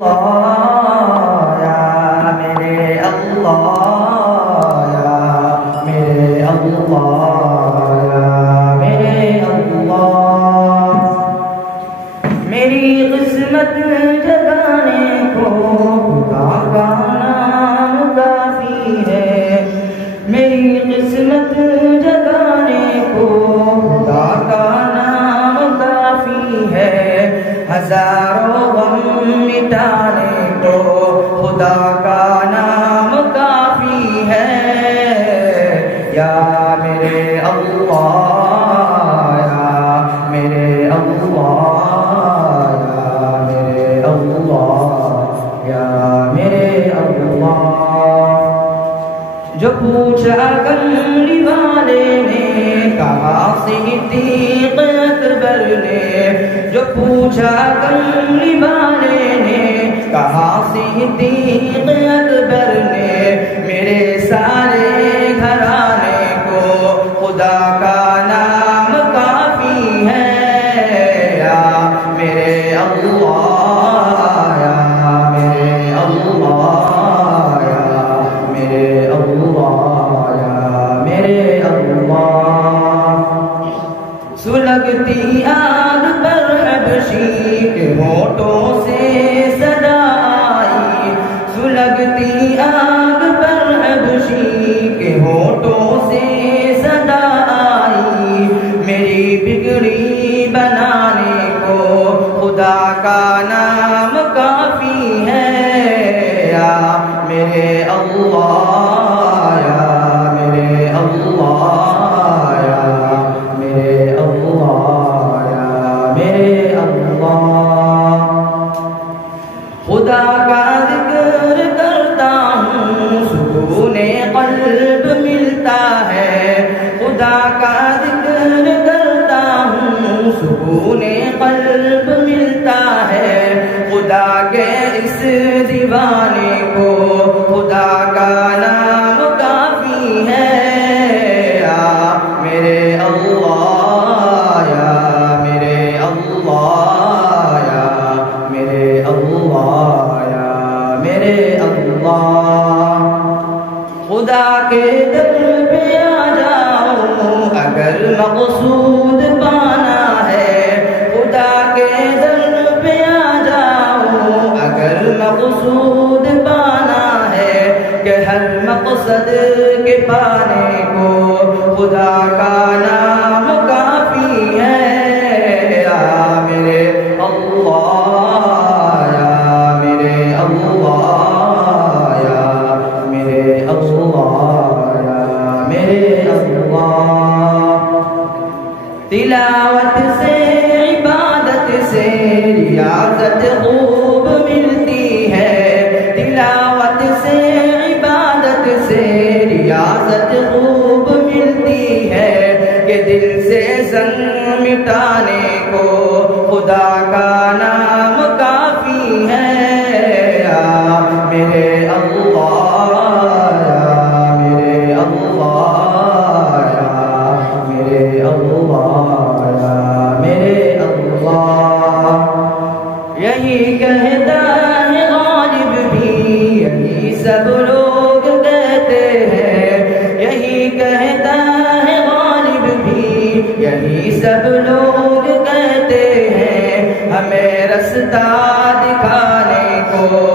اللہ یا میرے اللہ یا میرے اللہ یا میرے اللہ، میری قسمت جگانے کو خدا کا نام کافی ہے، میری قسمت جگانے کو خدا کا نام کافی ہے، ہزاروں غم مٹانے کو خدا کا نام کافی ہے، یا میرے اللہ یا میرے اللہ یا میرے اللہ یا میرے اللہ۔ جو پوچھا کملی والے نے کہا صدیق اکبر نے، جو پوچھا کملی والے نے کہا صدیق اکبر نے، میرے سارے گھرانے کو خدا کا نام کافی ہے، یا میرے اللہ یا میرے اللہ یا میرے اللہ یا میرے اللہ۔ سلگتی آگ پر حبشی کے ہونٹوں سے صدا آئی، سلگتی آگ پر حبشی کے ہونٹوں سے صدا آئی، میری بگڑی بنانے کو خدا کا نام کافی ہے، یا میرے اللہ یا میرے اللہ یا میرے اللہ یا میرے اللہ۔ خدا کا ذکر کرتا ہوں سکون قلب ملتا ہے، خدا کا ذکر کرتا ہوں سکون قلب ملتا ہے، خدا کے اس دیوانے کو خدا کا نام کافی ہے، یا میرے اللہ یا میرے اللہ یا میرے اللہ یا میرے اللہ۔ خدا کے در پہ آ جاؤ اگر مقصود پانا ہے، خدا کے در پہ آ جاؤ اگر مقصود پانا ہے، کہ ہر مقصد کے پانے کو خدا کا نام کافی ہے، یا میرے اللہ یا میرے اللہ یا میرے اللہ یا میرے اللہ۔ تلاوت سے عبادت سے ریاضت خوب ملتی ہے، تلاوت سے عبادت سے ریاضت خوب ملتی ہے، کہ دل سے زنگ مٹانے کو خدا کا نام کافی ہے، یا میرے اللہ یا میرے اللہ یا میرے اللہ یا میرے اللہ۔ یہی کہتا ہے غالب بھی، یہی سب لوگ کہتے ہیں، یہی کہتا ہے غالب بھی، یہی سب لوگ کہتے ہیں، ہمیں رستہ دکھانے کو